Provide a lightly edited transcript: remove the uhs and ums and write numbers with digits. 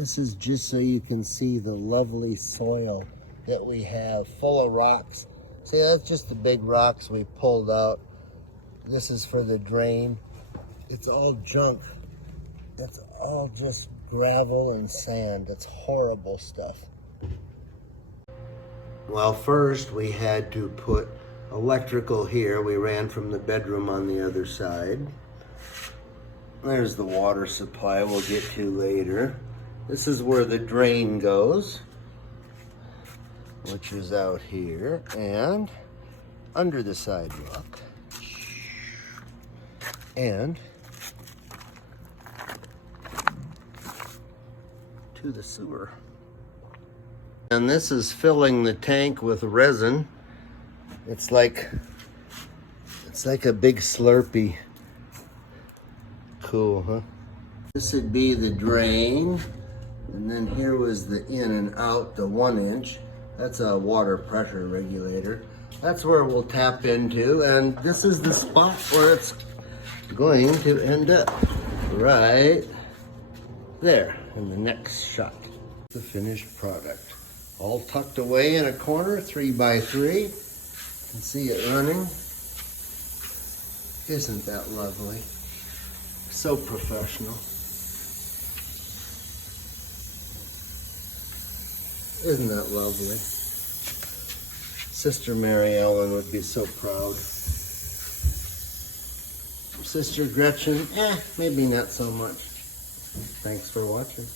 This is just so you can see the lovely soil that we have, full of rocks. See, that's just the big rocks we pulled out. This is for the drain. It's all junk. It's all just gravel and sand. It's horrible stuff. Well, first we had to put electrical here. We ran from the bedroom on the other side. There's the water supply we'll get to later. This is where the drain goes, which is out here and under the sidewalk. And to the sewer. And this is filling the tank with resin. It's like a big Slurpee. Cool, huh? This would be the drain. And then here was the in and out, the 1 inch. That's a water pressure regulator. That's where we'll tap into. And this is the spot where it's going to end up. Right there in the next shot. The finished product. All tucked away in a corner, 3x3. You can see it running. Isn't that lovely? So professional. Isn't that lovely? Sister Mary Ellen would be so proud. Sister Gretchen, maybe not so much. Thanks for watching.